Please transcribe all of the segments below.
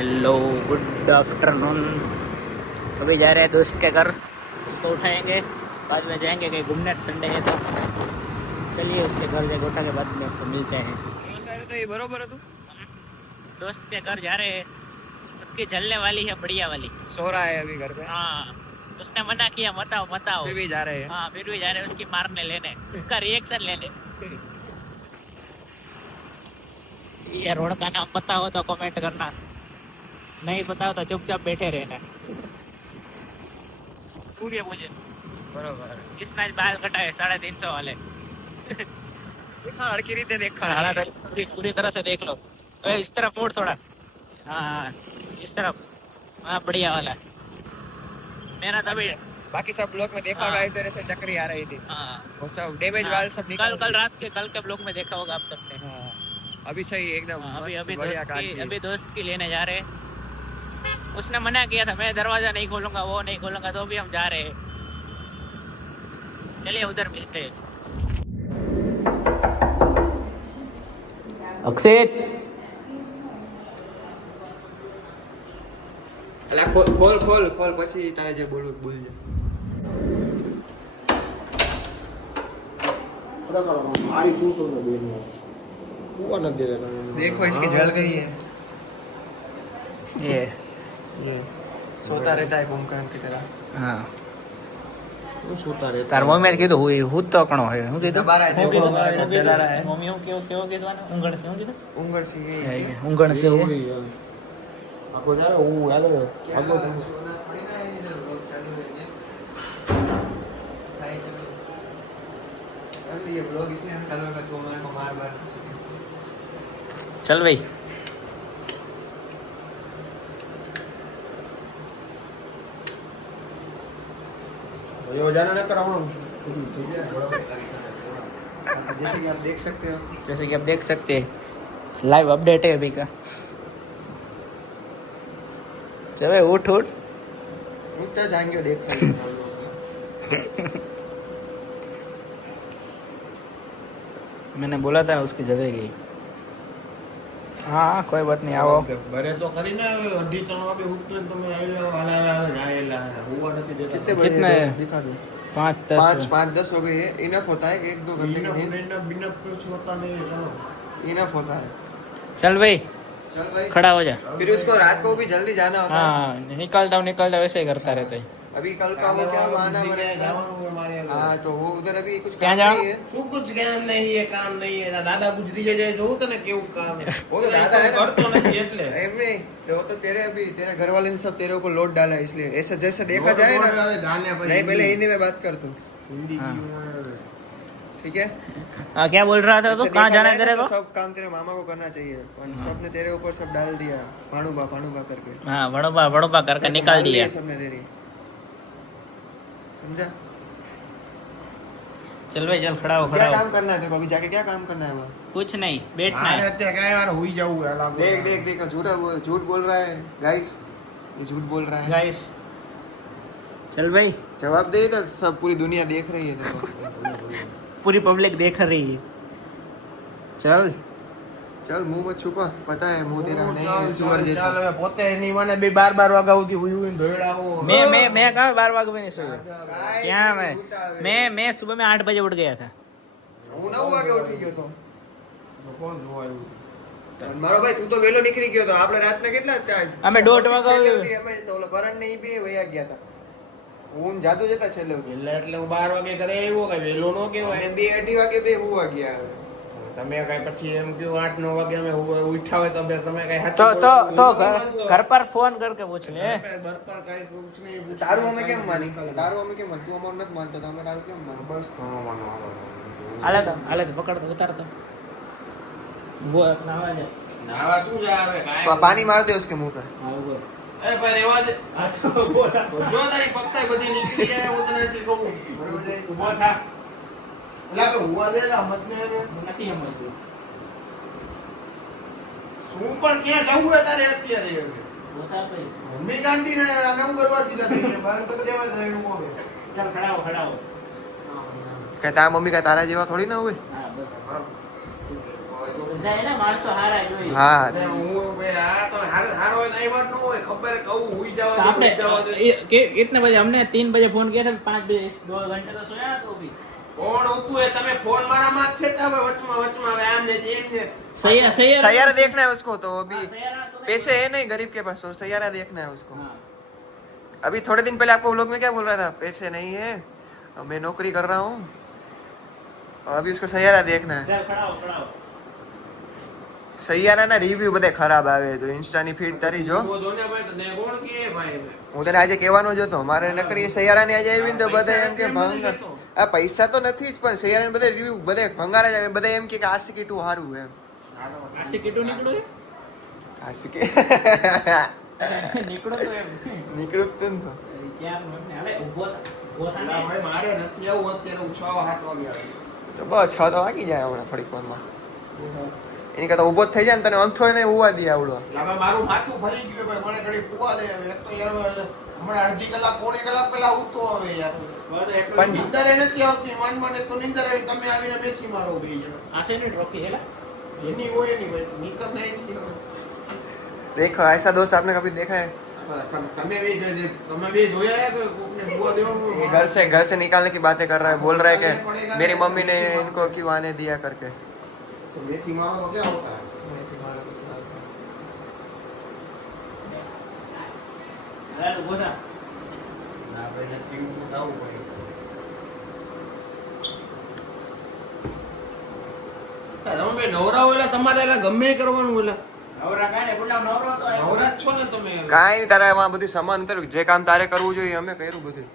Hello good afternoon. अभी जा रहे हैं दोस्त के घर, उसको उठाएंगे, बाद में जाएंगे कहीं घूमने। संडे है तो चलिए उसके घर जाके उठा के बाद में आपको मिलते हैं। तो ये बरोबर है। दोस्त के घर जा रहे हैं, उसकी चलने वाली है बढ़िया वाली। सो रहा है अभी घर पे। हाँ, उसने मना किया मत आओ मत आओ, फिर भी जा रहे हैं। हाँ फिर भी जा रहे हैं उसकी मारने लेने, उसका रिएक्शन लेने। ये रोड का नाम पता हो तो कमेंट करना, नहीं पता हो तो चुपचाप बैठे रहना। पूरी मुझे बरोबर किसने आज बाल कटाए 350 वाले। देखा हड़की रीते देखा पूरी तरह से देख लो। इस तरफ मोड़ थोड़ा, हाँ इस तरफ, हाँ बढ़िया वाला। मेरा तभी बाकी सब ब्लॉक में देखा होगा इस तरह से चक्री आ रही थी। हाँ वो सब डैमेज हाँ, वाल सब निकल कल रात के ब्लॉग में देखा होगा आप सबने। हाँ, अभी सही एकदम हाँ, बढ़िया अभी दोस्त की लेने जा रहे हैं। उसने मना किया था मैं दरवाजा नहीं खोलूंगा, वो नहीं खोलूंगा, तो भी हम जा रहे हैं। चलिए उधर मिलते हैं। अक्षित અલા ખોલ ખોલ ખોલ પછી તારે જે બોલવું બોલજે મારી શું શું બેન હું ન દે देखो इसकी जल गई है ये सोता रहता है कुंभकर्ण की तरह हाँ હું સુતા રે તાર મમ્મીએ કીધું હું તો કણો હે હું કીધું દબારા હે, હું કીધું દબારા હે, હું કીધું? દબારા હે. મમ્મી હું કેવો કીધું આને? ઊંઘણ છે હું કીધું उंगर सी गई है ઊંઘણ છે હું આખો જારે હું આગળ આગળ सोना थोड़ी ना है इधर लोग चालू है अरे ये ब्लॉग इसलिए हम चालू होगा तो हमारे को मार मार चल भाई यो जाना न करावो जैसे कि आप देख सकते हो जैसे कि आप देख सकते हैं लाइव अपडेट है अभी का। चलो उठ उठता जाएंगे देखो मैंने बोला था उसकी जगह गई। हाँ कोई बात नहीं आओ। ઘરે તો કરીને 2:30 વાગે ઉઠતો તમે આવેલા વાલા જાયેલા હુવા નથી દેતા कितने बजे कितने? दोस्त दिखा दो 5-10 5-10 हो गई है इनफ होता है कि 1-2 घंटे की नींद बिना बिना कुछ होता नहीं है चलो इनफ होता है चल भाई चल भाई खड़ा हो जा। फिर उसको रात को भी जल्दी जाना होता है हाँ निकलता हूँ वैसे ही करता रहता है। अभी कल का वो क्या बहाना बनेगा જવાનું હોય મારે हाँ तो वो उधर अभी कुछ क्या काम जाओ? नहीं है શું કુછ જ્ઞાન નહીં है काम नहीं है दादा गुजरी જાય જોઉં તને કેવું કામ है वो तो दादा है ना કરતો નથી એટલે एम नहीं तो वो तो तेरे अभी तेरे घर वाले ने सब तेरे ऊपर लोड डाला है इसलिए ऐसा जैसे देखा जाए ना જાને ભાઈ नहीं पहले हिंदी में बात कर तू हिंदी हाँ। ठीक है हाँ क्या बोल रहा था ऐसे तो कहाँ देखा जाना जाए है तेरे ना को? तो सब काम तेरे मामा को करना चाहिए और सबने तेरे ऊपर सब डाल दिया भाणुबा करके हाँ बड़ोबा करके निकाल डाल दिया। सबने तेरी समझा चल भाई चल खड़ा हो क्या खड़ा हो। काम करना है तेरे को अभी जाके क्या काम करना है वहाँ कुछ नहीं बैठना મારે है। અત્યારે કાંઈ વાર હોઈ જવું હે લાગુ देख झूठ बोल रहा है गाइस ये झूठ बोल रहा है गाइस चल भाई जवाब दे इधर सब पूरी दुनिया देख रही है तेरे को पूरी पब्लिक देख रही है। चल चल मुंह मत छुपा पता है मुंह तेरा नहीं है सुअर जैसा ચાલ હવે પોતે એની મને બે 12 વાગ્યા સુધી હુઈ હુઈને ધોઈડાવો मैं कहाँ 12 बजे में नहीं सोया। क्या मैं सुबह में 8 बजे उठ गया था। હું 9 વાગે ઉઠી ગયો તો કોણ જોવાયું મારો ભાઈ તું તો વેલો નીકળી ગયો તો આપણે રાતના કેટલા અમે 1:30 વાગે અમે તો ઓલો કરણ ને ઈ બે વયા ગયા હતા હું જાદુ જતા છેલ્લે એટલે હું 12 વાગે ઘરે આવ્યો કઈ વહેલો નો કહેવાય અને 2-2:30 વાગે બે હુવા ગયા તમે કઈ પછી એમ કહ્યું 8-9 વાગે અમે ઉઠ્યા હોય તો તમે કઈ तो घर पर फोन करके पूछ ले। घर पर કઈ પૂછ નહીં તારું અમે કેમ માની તારું અમે કેમ માન તું અમારું નથી માનતો તો અમે તારું કેમ માનો બસ તો हाले तो पकड़ दो उतार तो वो नावा ले નાવા શું જાય હવે કાંઈ पानी मार दे उसके मुंह पर એ ભાઈ રેવા દે જો તારી પગતા બધી નીકળી જાય હું તને હજી કહું ઉભો થા એલા તો હુવા દે લા મત ને નથી સમજતું। શું પણ ક્યાં જવું હે તારે અત્યારે उतार भाई મમ્મી કાંડી ને આને હું કરવા દીધા છે બાર કર દેવા જાય હું હવે चल खड़ा हो। कहता है मम्मी का तारा जेवा थोड़ी ना हुए हाँ बस જાય ને માણસો હારા જોઈ। हाँ હું ભાઈ આ તો હારો હોય તો કાંઈ વાત ન હોય ખબર કહું હુઈ જવા तो દે, आपने હુઈ જવા દે. कितने बजे हमने 3 बजे फोन किया था 5 बजे 2 घंटे तो सोया तो भी કોણ ઊઠું એ તમે ફોન મારામાં જ છે તો હવે વચમાં હવે આમ ને તેમ ને. सैयारा सैयारा देखना है उसको तो अभी सैयारा तो नहीं। पैसे है नहीं गरीब के पास, और सैयारा देखना है उसको। हाँ। अभी थोड़े दिन पहले आपको व्लॉग में क्या बोल रहा था, पैसे नहीं है और मैं नौकरी कर रहा हूँ, और अभी उसको सैयारा देखना है। चल खड़ा हो સૈયારાના રિવ્યુ બધે ખરાબ આવે તો ઇન્સ્ટાની ફીડ તારી જો. ઊભો જો ને ભાઈ તને કોણ કહે ભાઈ હું તને આજે કહેવાનો જ હતો, મારે નકરી સૈયારાની આજે આવી ને તો બધા એમ કે ભંગાર, આ પૈસા તો નથી જ પણ સૈયારાને બધે રિવ્યુ બધે ભંગાર જ આવે, બધા એમ કે આશિકી ટુ હારું એમ. आशी किटू निकड़ो रे આશિકી निकड़ो तो एम નીકળું જ ને તો क्या મને હવે ઉભો ના ભાઈ મારે નથી આવું અત્યારે હું 6-7 વાગે આવે તો બસ 6 તો વાગી જાય હમણાં થોડીક વારમાં. એની કરતા ઊભો જ થઈ જાય ને તને અંથો ને ઉવા દે આવડો. એટલે હવે મારું માથું ફરી ગયું ભાઈ મને ઘડી પૂવા દે હવે. એક તો યાર હમણાં અડધી કલાક પોણી કલાક પહેલા ઉઠતો હવે યાર પણ નિંદરે નથી આવતી મન તો નિંદર આવી તમે આવીને મેથી મારો બે જણા आशे ने ट्रॉफी है એની હોય નહીં ભાઈ નીકળ નહીં देखो ऐसा दोस्त आपने कभी देखा है? તમે બે જોયા કે કોકને પૂવા દેવાનું ये घर से निकालने की बातें कर रहा है, बोल रहा है कि मेरी मम्मी ने इनको क्यों आने दिया करके. મેથી મારો તો ક્યાં હોતા अरे उभो था ના ભાઈ નથી ઊભું થવું પડે તમે બે નવરા હોય એટલે તમારે એટલે ગમે એ કરવાનું એટલે नवरा काने बोला नवरो तो નવરા જ છો ને તમે કાંઈ તારે એમાં બધું સમાન કર્યું, જે કામ તારે કરવું જોઈએ અમે કર્યું બધું.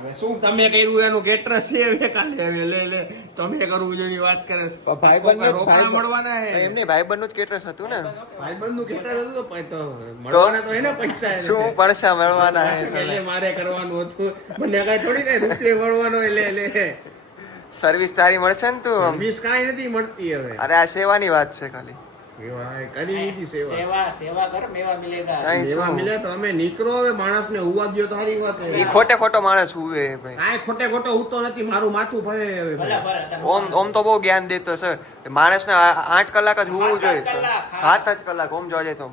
હવે શું તમે કર્યું એનું ગેટ્રસ છે હવે કાલે હવે લે તમે કરવું જોઈએ એની વાત કરે છે રોકડા મળવાના હે એમને ભાઈબંધનું જ કેટરસ હતું ને, ભાઈબંધનું ગેટ્રસ હતું તો મળવાના તો એને પૈસા એને. શું પડસા મળવાના પાછું કે લે હે. મારે કરવાનું હતું મને કઈ થોડી કઈ રૂપિયા મળવાનો હોય, લે સર્વિસ તારી મળશે ને તું. સર્વિસ કાંઈ નથી મળતી હવે અરે આ સેવાની વાત છે ખાલી. કરી દીધી સેવા सेवा सेवा कर मेवा मिलेगा કાંઈ સેવા શું? મિલે તો અમે નીકળો હવે માણસને હુવા દ્યો તો સારી વાત ઈ ખોટે ખોટો માણસ હુવે ભાઈ. કાંઈ ખોટે ખોટો ઉતો નથી મારું માથું ફરે હવે ભલે ભલે તમે ઓમ તો બહુ જ્ઞાન દેતો છે માણસને 8 કલાક જ હોવું જોઈએ. 8 કલાક, હા. 7 જ કલાક ઓમ જોવા જાય તો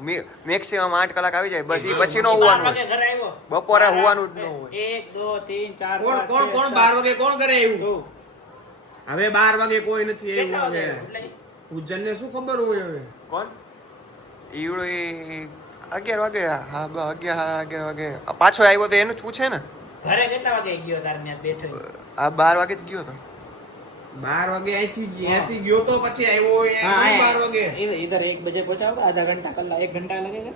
મેક્સિમમ 8 કલાક આવી જાય બસ. ઈ પછી નો 12 હોવાનું વાગે ઘરે આવ્યો બપોરે હોવાનું જ ન હોય. 1 2 3 4 કોણ કોણ કોણ 12 વાગે કોણ કરે એવું હવે 12 વાગે કોઈ નથી એવું હવે પૂજનને શું ખબર હોય હવે કોણ ઈવડો એ 11 વાગે હા 11 વાગે પાછો આવ્યો તો એનું જ પૂછે ને. ઘરે કેટલા વાગે ગયો તાર ત્યાં બેઠો આ 12 વાગે જ ગયો તો. 12 વાગે અહીંથી ગયો તો પછી આવ્યો હોય 12 વાગે इधर 1 बजे पहुंचा होगा आधा घंटा कल 1 घंटा लगेगा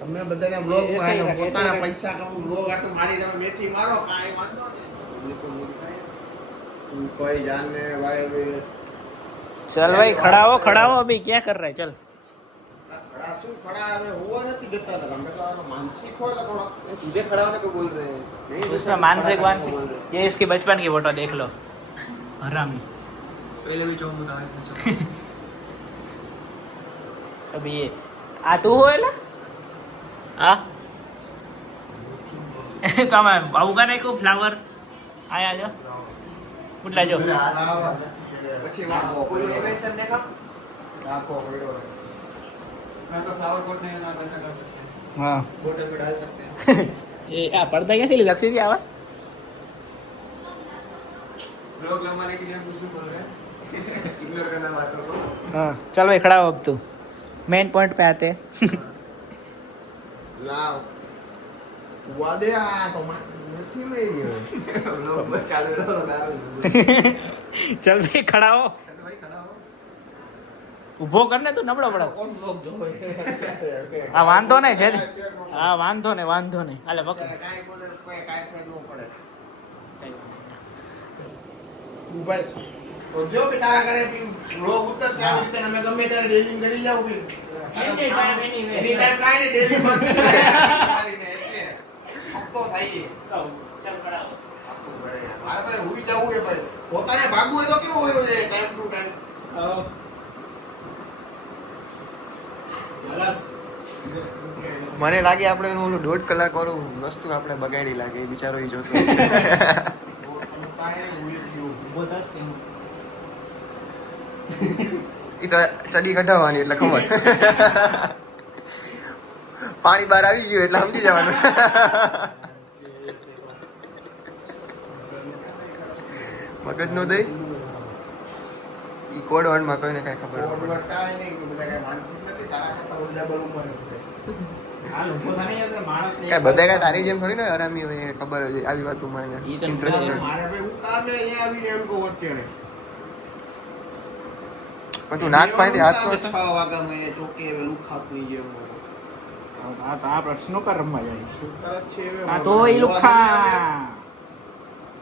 તમે બધાને બ્લોગ એસે માં રાખે, પોતાના એસે પૈસા કમાવું બ્લોગ આટલું મારી તમે મેથી મારો કાંઈ વાંધો નહીં તું કોઈ જાને ભાઈ चल भाई खड़ा हो अभी क्या कर रहा है चल ખડા શું ખડા હવે હોવા નથી દેતા હતા અમે તો આનો માનસિક હોય તો થોડો तुझे खड़ा होने को बोल रहे हैं. उसमें मानसिक ये इसकी बचपन की फोटो देख लो हरामी पहले भी चौमुन आए अभी ये आ तू हो एला आ तो हमें बाबू का नहीं को फ्लावर आया जो कुटला जो પછી कोई इन्वेंशन देखा રાખો પડ્યો मैं तो फ्लावर पॉट नहीं ना कैसा कर सकते हैं, हाँ बोतल में डाल सकते हैं. ये आ पर्दा क्या थी लक्ष्य थी आवा लोग लंबाने के लिए हम कुछ भी बोल रहे हैं. इग्नोर करना बातों को. हाँ चल भाई खड़ा हो अब तू मेन पॉइंट पे आते हैं લાવ હુવા દે આ તો નથી મળી ગયો लोग बस चालू रहो गारो. चल भाई खड़ा हो चलो भाई खड़ा हो. ઊભો કરને તું નબળો પડે કોણ બ્લોગ જોવે હા વાંધો નહીં છે હા વાંધો નહીં હાલે પકડ કાંઈ બોલે કોઈ કાંઈ ફેર ન પડે ભાઈ તો જો બી તારા ઘરે બી બ્લોગ ઉતરશે આવી રીતે અમે ગમે ત્યારે ડેલિંગ કરી જાવ બી એની ટાઈમ એની ટાઈમ કાંઈ નહીં ડેલી બંધ કરીને એટલે હપ્તો થાય છે ચલ ખડા હો મારે ભાઈ હુઈ જવું એ ભાઈ પોતાને ભાગવું હોય તો કેવું હોય છે ટાઈમ ટુ ટાઈમ મને લાગે આપણે એનું ઓલું 1.5 કલાક વાળું વસ્તુ આપણે બગાડી લાગે એ બિચારો ઈ જોતો હશે. ઈ તો ચડી કઢાવવાની એટલે ખબર. પાણી બહાર આવી ગયું એટલે સમજી જવાનું. મગજ નો દઈ ઈ કોડ વર્ડમાં કોઈને કઈ ખબર ન પડે. કાંઈ નહીં, બધા કાંઈ માનસિક નથી, તારા કરતાં ઓલા બળ ઉપર છે. હાલ ઊભો થા નહીં, એટલે માણસને કાંઈ બધા કાંઈ તારી જેમ થોડી ને આરામી હોય એ ખબર જ આવી વાતોમાં ઈ તો ઇન્ટરેસ્ટ બરાબર. મારે ભાઈ હું કામે અહીંયા આવીને એમ કહું અત્યારે. પણ તું નાક પાસેથી હાથ તો 6 વાગ્યામાં અહીંયા ચોકે વેલું ખાતું જેમ સ્નોકર રમવા જાય. સુકર જ છે હવે. હા તો ઈ લુખા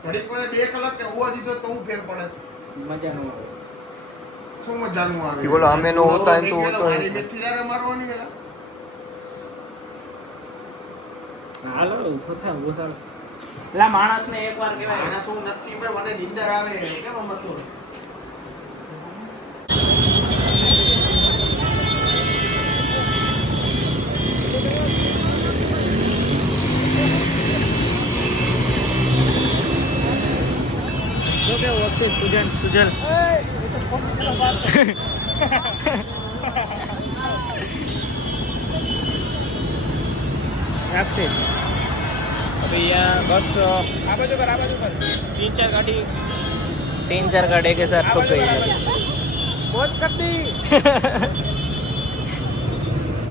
ઘડીક મને 2 કલાક કે હોવા દીધો તો હું ફેર પડે. મજા નો આવે. શું મજાનું આવે? ઈ બોલો અમે નો હોતા ને તો હોતો હોય. મારી મેથી દારે મારવાની વેલા. હાલો ઉભો થા ઉભો થા. લા માણસને એકવાર કહેવાય આના શું નથી ભાઈ, મને નીંદર આવે કેમ મતું. જો કે ઓક્સિજ સુજન સુજલ રાખશે. अभी यहाँ बस आ बाजू कर 3-4 गाड़ी एक साथ ठुक गई है. बहुत करती